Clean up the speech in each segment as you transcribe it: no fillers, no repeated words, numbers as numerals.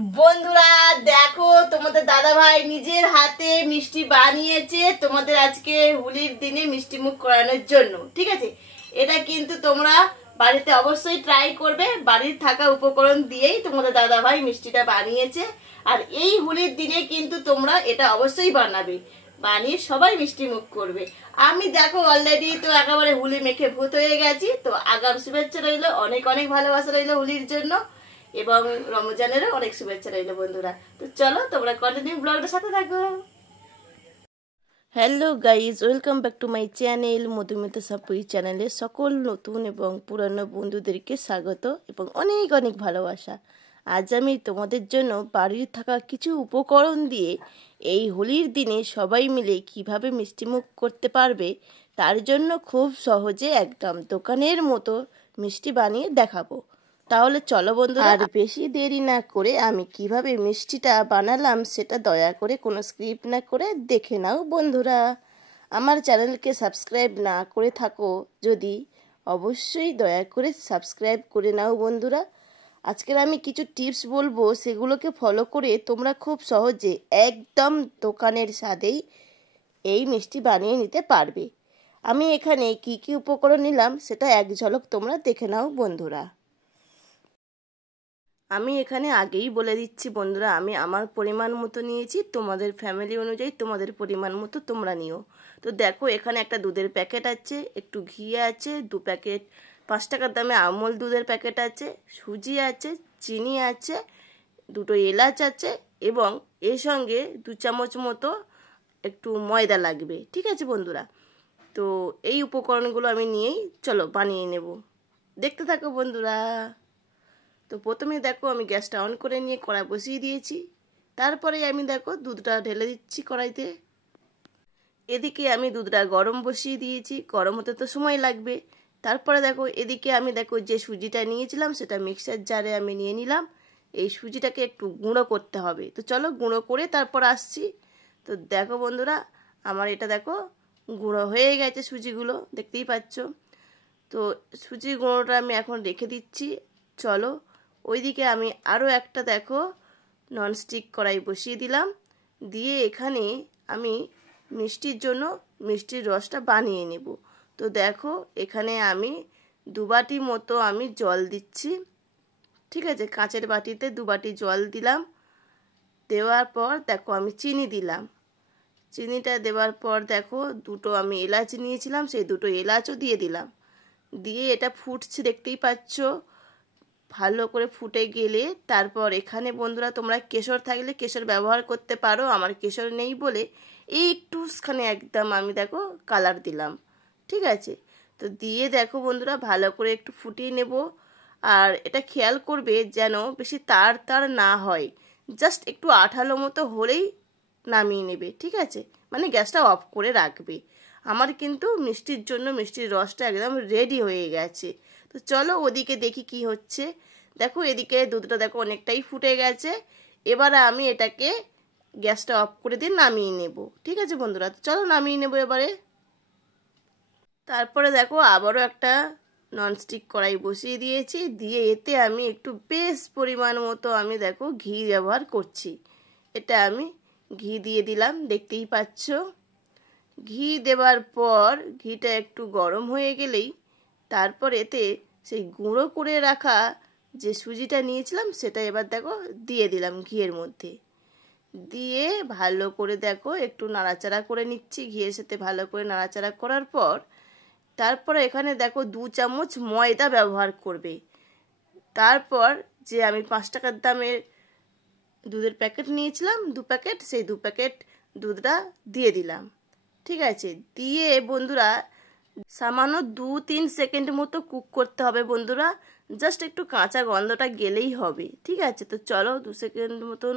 বন্ধুরা দেখো, তোমাদের দাদা ভাই নিজের হাতে মিষ্টি বানিয়েছে তোমাদের আজকে হোলির দিনে মিষ্টি মুখ করানোর জন্য। ঠিক আছে, এটা কিন্তু তোমরা বাড়িতে অবশ্যই ট্রাই করবে। বাড়ির থাকা উপকরণ দিয়েই তোমাদের দাদা ভাই মিষ্টিটা বানিয়েছে। আর এই হোলির দিনে কিন্তু তোমরা এটা অবশ্যই বানাবে, বানিয়ে সবাই মিষ্টি মুখ করবে। আমি দেখো অলরেডি তো একেবারে হোলি মেখে ভূত হয়ে গেছি। তো আগাম শুভেচ্ছা রইলো, অনেক অনেক ভালোবাসা রইলো হোলির জন্য, এবং রমজানেরও অনেক শুভেচ্ছা রইলো বন্ধুরা। তো চলো তোমরা কন্টিনিউ ব্লগটার সাথে থাকো। Hello guys, welcome back to my channel Madhumita Sapui চ্যানেলে সকল নতুন এবং পুরানো বন্ধুদেরকে স্বাগত এবং অনেক অনেক ভালোবাসা। আজ আমি তোমাদের জন্য বাড়ির থাকা কিছু উপকরণ দিয়ে এই হোলির দিনে সবাই মিলে কিভাবে মিষ্টিমুখ করতে পারবে তার জন্য খুব সহজে একদম দোকানের মতো মিষ্টি বানিয়ে দেখাবো। তাহলে চলো বন্ধুরা, আর বেশি দেরি না করে আমি কিভাবে মিষ্টিটা বানালাম সেটা দয়া করে কোনো স্ক্রিপ্ট না করে দেখে নাও বন্ধুরা। আমার চ্যানেলকে সাবস্ক্রাইব না করে থাকো যদি, অবশ্যই দয়া করে সাবস্ক্রাইব করে নাও বন্ধুরা। আজকের আমি কিছু টিপস বলবো, সেগুলোকে ফলো করে তোমরা খুব সহজে একদম দোকানের স্বাদেই এই মিষ্টি বানিয়ে নিতে পারবে। আমি এখানে কি কি উপকরণ নিলাম সেটা এক ঝলক তোমরা দেখে নাও বন্ধুরা। আমি এখানে আগেই বলে দিচ্ছি বন্ধুরা, আমি আমার পরিমাণ মতো নিয়েছি, তোমাদের ফ্যামিলি অনুযায়ী তোমাদের পরিমাণ মতো তোমরা নিও। তো দেখো, এখানে একটা দুধের প্যাকেট আছে, একটু ঘি আছে, 2 প্যাকেট 5 টাকার দামে আমুল দুধের প্যাকেট আছে, সুজি আছে, চিনি আছে, 2টো এলাচ আছে, এবং এর সঙ্গে 2 চামচ মতো একটু ময়দা লাগবে। ঠিক আছে বন্ধুরা, তো এই উপকরণগুলো আমি নিয়েই চলো বানিয়ে নেব। দেখতে থাকো বন্ধুরা। তো প্রথমে দেখো, আমি গ্যাসটা অন করে নিয়ে কড়াই বসিয়ে দিয়েছি। তারপরে আমি দেখো দুধটা ঢেলে দিচ্ছি কড়াইতে। এদিকে আমি দুধটা গরম বসিয়ে দিয়েছি, গরম হতে তো সময় লাগবে। তারপরে দেখো, এদিকে আমি দেখো যে সুজিটা নিয়েছিলাম সেটা মিক্সার জারে আমি নিয়ে নিলাম। এই সুজিটাকে একটু গুঁড়ো করতে হবে, তো চলো গুঁড়ো করে তারপর আসছি। তো দেখো বন্ধুরা, আমার এটা দেখো গুঁড়ো হয়ে গেছে সুজিগুলো, দেখতেই পাচ্ছ। তো সুজির গুঁড়োটা আমি এখন রেখে দিচ্ছি। চলো ওইদিকে আমি আরও একটা দেখো ননস্টিক কড়াই বসিয়ে দিলাম, দিয়ে এখানে আমি মিষ্টির জন্য মিষ্টির রসটা বানিয়ে নেব। তো দেখো, এখানে আমি 2 বাটি মতো আমি জল দিচ্ছি। ঠিক আছে, কাঁচের বাটিতে 2 বাটি জল দিলাম। দেওয়ার পর দেখো আমি চিনি দিলাম। চিনিটা দেওয়ার পর দেখো 2টো আমি এলাচ নিয়েছিলাম, সেই 2টো এলাচও দিয়ে দিলাম। দিয়ে এটা ফুটছে, দেখতেই পাচ্ছ। ভালো করে ফুটে গেলে তারপর এখানে বন্ধুরা তোমরা কেশর থাকলে কেশর ব্যবহার করতে পারো, আমার কেশর নেই বলে এই একটুখানি একদম আমি দেখো কালার দিলাম। ঠিক আছে, তো দিয়ে দেখো বন্ধুরা ভালো করে একটু ফুটিয়ে নেব। আর এটা খেয়াল করবে যেন বেশি তার তার না হয়, জাস্ট একটু আঠালো মতো হলেই নামিয়ে নেবে। ঠিক আছে, মানে গ্যাসটা অফ করে রাখবে। আমার কিন্তু মিষ্টির জন্য মিষ্টির রসটা একদম রেডি হয়ে গেছে। তো চলো ওদিকে দেখি কি হচ্ছে। দেখো এদিকে দুধটা দেখো অনেকটাই ফুটে গেছে। এবার আমি এটাকে গ্যাসটা অফ করে দিয়ে নামিয়ে নেব। ঠিক আছে বন্ধুরা, তো চলো নামিয়ে নেব এবারে। তারপরে দেখো আবারও একটা ননস্টিক কড়াই বসিয়ে দিয়েছি, দিয়ে এতে আমি একটু বেশ পরিমাণ মতো আমি দেখো ঘি ব্যবহার করছি। এটা আমি ঘি দিয়ে দিলাম, দেখতেই পাচ্ছ। ঘি দেওয়ার পর ঘিটা একটু গরম হয়ে গেলেই তারপর এতে সেই গুঁড়ো করে রাখা যে সুজিটা নিয়েছিলাম সেটা এবার দেখো দিয়ে দিলাম ঘিয়ের মধ্যে। দিয়ে ভালো করে দেখো একটু নাড়াচাড়া করে নিচ্ছি, ঘিয়ের সাথে ভালো করে নাড়াচাড়া করার পর তারপরে এখানে দেখো 2 চামচ ময়দা ব্যবহার করবে। তারপর যে আমি 5 টাকার দামের দুধের প্যাকেট নিয়েছিলাম 2 প্যাকেট, সেই 2 প্যাকেট দুধটা দিয়ে দিলাম। ঠিক আছে, দিয়ে বন্ধুরা সামান্য 2-3 সেকেন্ড মতো কুক করতে হবে বন্ধুরা, জাস্ট একটু কাঁচা গন্ধটা গেলেই হবে। ঠিক আছে, তো চলো 2 সেকেন্ড মতন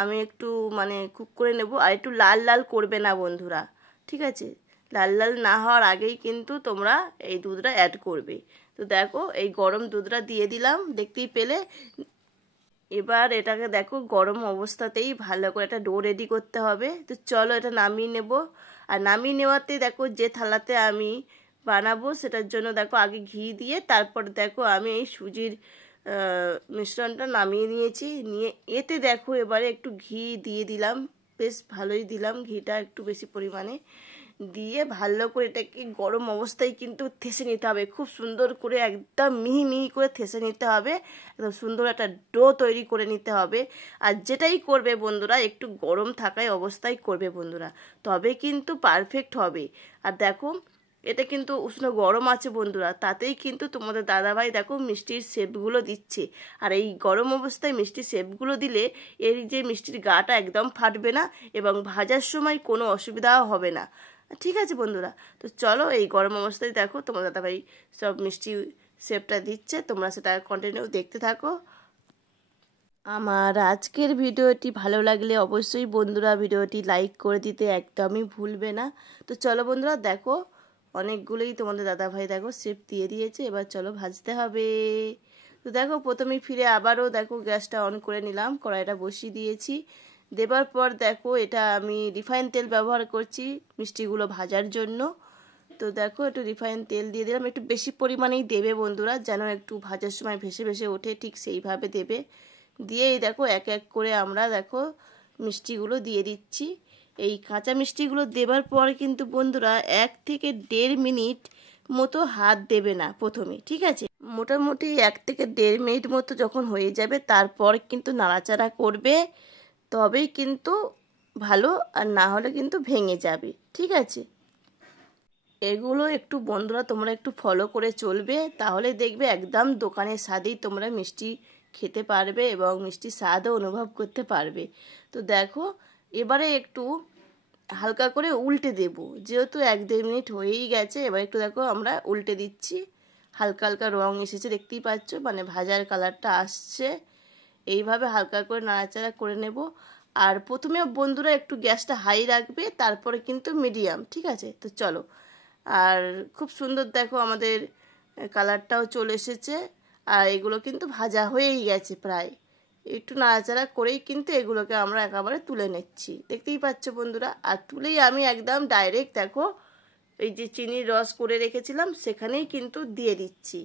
আমি একটু মানে কুক করে নেব। আর একটু লাল লাল করবে না বন্ধুরা। ঠিক আছে, লাল লাল না হওয়ার আগেই কিন্তু তোমরা এই দুধটা অ্যাড করবে। তো দেখো এই গরম দুধটা দিয়ে দিলাম, দেখতেই পেলে। এবার এটাকে দেখো গরম অবস্থাতেই ভালো করে একটা ডো রেডি করতে হবে। তো চলো এটা নামিয়ে নেব। আর নামিয়ে নেওয়াতে দেখো যে থালাতে আমি বানাবো সেটার জন্য দেখো আগে ঘি দিয়ে তারপর দেখো আমি এই সুজির মিশ্রণটা নামিয়ে নিয়েছি। নিয়ে এতে দেখো এবারে একটু ঘি দিয়ে দিলাম, বেশ ভালোই দিলাম ঘিটা একটু বেশি পরিমাণে দিয়ে ভালো করে এটাকে গরম অবস্থায় কিন্তু থেসে নিতে হবে, খুব সুন্দর করে একদম মিহি মিহি করে থেসে নিতে হবে, একদম সুন্দর একটা ডো তৈরি করে নিতে হবে। আর যেটাই করবে বন্ধুরা একটু গরম থাকায় অবস্থায় করবে বন্ধুরা, তবে কিন্তু পারফেক্ট হবে। আর দেখো এটা কিন্তু উষ্ণ গরম আছে বন্ধুরা, তাতেই কিন্তু তোমাদের দাদাভাই দেখো মিষ্টির শেপগুলো দিচ্ছে। আর এই গরম অবস্থায় মিষ্টির শেপগুলো দিলে এর যে মিষ্টির গাটা একদম ফাটবে না এবং ভাজার সময় কোনো অসুবিধাও হবে না। ঠিক আছে বন্ধুরা, তো চলো এই গরম অবস্থায় দেখো তোমার দাদাভাই সব মিষ্টি শেপটা দিচ্ছে, তোমরা সেটা কন্টিনিউ দেখতে থাকো। আমার আজকের ভিডিওটি ভালো লাগলে অবশ্যই বন্ধুরা ভিডিওটি লাইক করে দিতে একদমই ভুলবে না। তো চলো বন্ধুরা দেখো অনেকগুলোই তোমাদের দাদাভাই দেখো শেপ দিয়ে দিয়েছে, এবার চলো ভাজতে হবে। তো দেখো প্রথমেই ফিরে আবারও দেখো গ্যাসটা অন করে নিলাম, কড়াইটা বসিয়ে দিয়েছি। দেবার পর দেখো এটা আমি রিফাইন তেল ব্যবহার করছি মিষ্টিগুলো ভাজার জন্য। তো দেখো একটু রিফাইন তেল দিয়ে দিলাম, একটু বেশি পরিমাণেই দেবে বন্ধুরা, যেন একটু ভাজার সময় ভেসে ভেসে ওঠে, ঠিক সেইভাবে দেবে। দিয়েই দেখো এক এক করে আমরা দেখো মিষ্টিগুলো দিয়ে দিচ্ছি। এই কাঁচা মিষ্টিগুলো দেবার পর কিন্তু বন্ধুরা 1 থেকে 1.5 মিনিট মতো হাত দেবে না প্রথমে, ঠিক আছে? মোটামুটি 1 থেকে 1.5 মিনিট মতো যখন হয়ে যাবে তারপর কিন্তু নাড়াচাড়া করবে, তবেই কিন্তু ভালো, আর না হলে কিন্তু ভেঙে যাবে, ঠিক আছে? এগুলো একটু বন্ধুরা তোমরা একটু ফলো করে চলবে, তাহলে দেখবে একদম দোকানের স্বাদেই তোমরা মিষ্টি খেতে পারবে এবং মিষ্টির স্বাদও অনুভব করতে পারবে। তো দেখো এবারে একটু হালকা করে উল্টে দেব, যেহেতু 1-1.5 মিনিট হয়েই গেছে। এবার একটু দেখো আমরা উল্টে দিচ্ছি, হালকা হালকা রং এসেছে দেখতেই পাচ্ছ, মানে ভাজার কালারটা আসছে। এইভাবে হালকা করে নাড়াচাড়া করে নেব। আর প্রথমে বন্ধুরা একটু গ্যাসটা হাই রাখবে, তারপরে কিন্তু মিডিয়াম, ঠিক আছে? তো চলো, আর খুব সুন্দর দেখো আমাদের কালারটাও চলে এসেছে, আর এগুলো কিন্তু ভাজা হয়েই গেছে প্রায়। একটু নাড়াচাড়া করেই কিন্তু এগুলোকে আমরা একেবারে তুলে নিচ্ছি, দেখতেই পাচ্ছ বন্ধুরা। আর তুলেই আমি একদম ডাইরেক্ট দেখো এই যে চিনির রস করে রেখেছিলাম সেখানেই কিন্তু দিয়ে দিচ্ছি,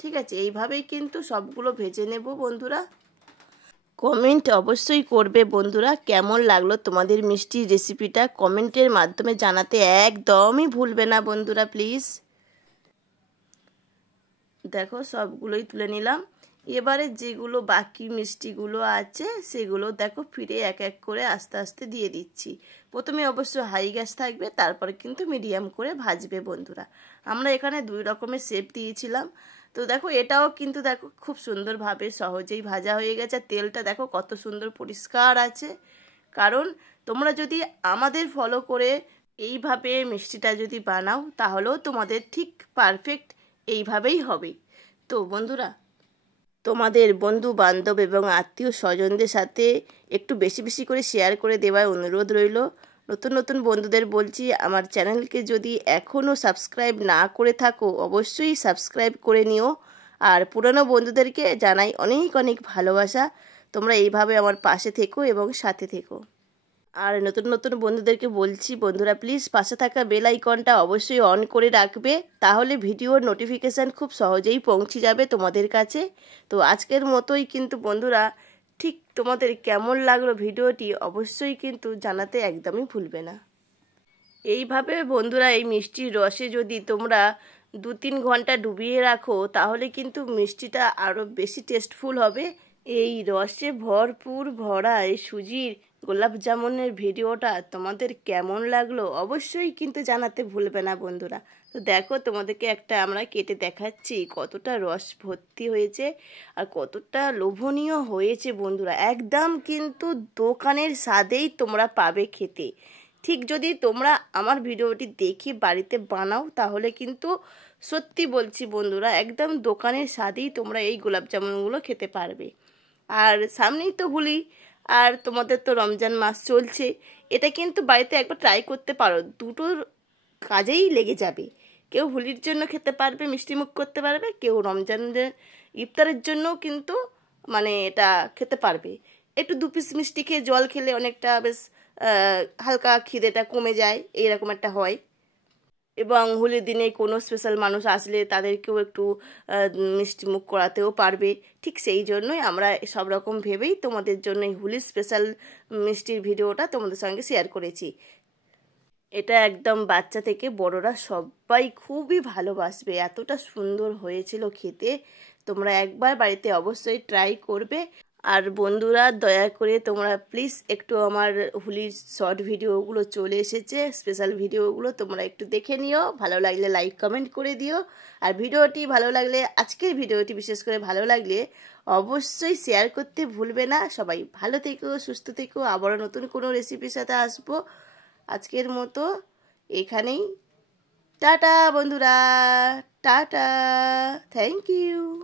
ঠিক আছে? এইভাবেই কিন্তু সবগুলো ভেজে নেব বন্ধুরা। কমেন্ট অবশ্যই করবে বন্ধুরা, কেমন লাগলো তোমাদের মিষ্টির রেসিপিটা কমেন্টের মাধ্যমে জানাতে একদমই ভুলবে না বন্ধুরা প্লিজ। দেখো সবগুলোই তুলে নিলাম। এবারে যেগুলো বাকি মিষ্টিগুলো আছে সেগুলো দেখো ফিরে এক এক করে আস্তে আস্তে দিয়ে দিচ্ছি। প্রথমে অবশ্য হাই গ্যাস থাকবে, তারপরে কিন্তু মিডিয়াম করে ভাজবে বন্ধুরা। আমরা এখানে 2 রকমের শেপ দিয়েছিলাম। তো দেখো এটাও কিন্তু দেখো খুব সুন্দরভাবে সহজেই ভাজা হয়ে গেছে। তেলটা দেখো কত সুন্দর পরিষ্কার আছে, কারণ তোমরা যদি আমাদের ফলো করে এইভাবে মিষ্টিটা যদি বানাও তাহলেও তোমাদের ঠিক পারফেক্ট এইভাবেই হবে। তো বন্ধুরা তোমাদের বন্ধু বান্ধব এবং আত্মীয় স্বজনদের সাথে একটু বেশি বেশি করে শেয়ার করে দেওয়ার অনুরোধ রইল। নতুন নতুন বন্ধুদের বলছি, আমার চ্যানেলকে যদি এখনও সাবস্ক্রাইব না করে থাকো অবশ্যই সাবস্ক্রাইব করে নিও। আর পুরনো বন্ধুদেরকে জানাই অনেক অনেক ভালোবাসা, তোমরা এইভাবে আমার পাশে থেকো এবং সাথে থেকো। আর নতুন নতুন বন্ধুদেরকে বলছি বন্ধুরা প্লিজ পাশে থাকা বেল আইকনটা অবশ্যই অন করে রাখবে, তাহলে ভিডিওর নোটিফিকেশান খুব সহজেই পৌঁছে যাবে তোমাদের কাছে। তো আজকের মতোই কিন্তু বন্ধুরা ঠিক তোমাদের কেমন লাগলো ভিডিওটি অবশ্যই কিন্তু জানাতে একদমই ভুলবে না। এইভাবে বন্ধুরা এই মিষ্টির রসে যদি তোমরা 2-3 ঘন্টা ডুবিয়ে রাখো তাহলে কিন্তু মিষ্টিটা আরও বেশি টেস্টফুল হবে। এই রসে ভরপুর ভরা এই সুজির গোলাপ জামুনের ভিডিওটা তোমাদের কেমন লাগলো অবশ্যই কিন্তু জানাতে ভুলবে না বন্ধুরা। তো দেখো তোমাদেরকে একটা আমরা কেটে দেখাচ্ছি কতটা রস ভর্তি হয়েছে আর কতটা লোভনীয় হয়েছে বন্ধুরা, একদম কিন্তু দোকানের স্বাদেই তোমরা পাবে খেতে। ঠিক যদি তোমরা আমার ভিডিওটি দেখে বাড়িতে বানাও তাহলে কিন্তু সত্যি বলছি বন্ধুরা একদম দোকানের স্বাদেই তোমরা এই গোলাপ জামুনগুলো খেতে পারবে। আর সামনেই তো হোলি, আর তোমাদের তো রমজান মাস চলছে, এটা কিন্তু বাড়িতে একবার ট্রাই করতে পারো, দুটোর কাজেই লেগে যাবে। কেউ হোলির জন্য খেতে পারবে, মিষ্টিমুখ করতে পারবে, কেউ রমজানের ইফতারের জন্যও কিন্তু মানে এটা খেতে পারবে। একটু 2 পিস মিষ্টি খেয়ে জল খেলে অনেকটা বেশ হালকা খিদেটা কমে যায়, এইরকম একটা হয়। এবং হোলির দিনে কোনো স্পেশাল মানুষ আসলে তাদেরকেও একটু মিষ্টি মুখ করাতেও পারবে। ঠিক সেই জন্যই আমরা সব রকম ভেবেই তোমাদের জন্য এই হোলির স্পেশাল মিষ্টির ভিডিওটা তোমাদের সঙ্গে শেয়ার করেছি। এটা একদম বাচ্চা থেকে বড়রা সবাই খুবই ভালোবাসবে, এতটা সুন্দর হয়েছিল খেতে। তোমরা একবার বাড়িতে অবশ্যই ট্রাই করবে। আর বন্ধুরা, দয়া করে তোমরা প্লিজ একটু আমার হোলির শর্ট ভিডিওগুলো চলে এসেছে, স্পেশাল ভিডিওগুলো তোমরা একটু দেখে নিও। ভালো লাগলে লাইক কমেন্ট করে দিও। আর ভিডিওটি ভালো লাগলে, আজকের ভিডিওটি বিশেষ করে ভালো লাগলে অবশ্যই শেয়ার করতে ভুলবে না। সবাই ভালো থেকো, সুস্থ থেকো। আবারও নতুন কোনো রেসিপির সাথে আসবো। আজকের মতো এখানেই টাটা বন্ধুরা, টাটা, থ্যাংক ইউ।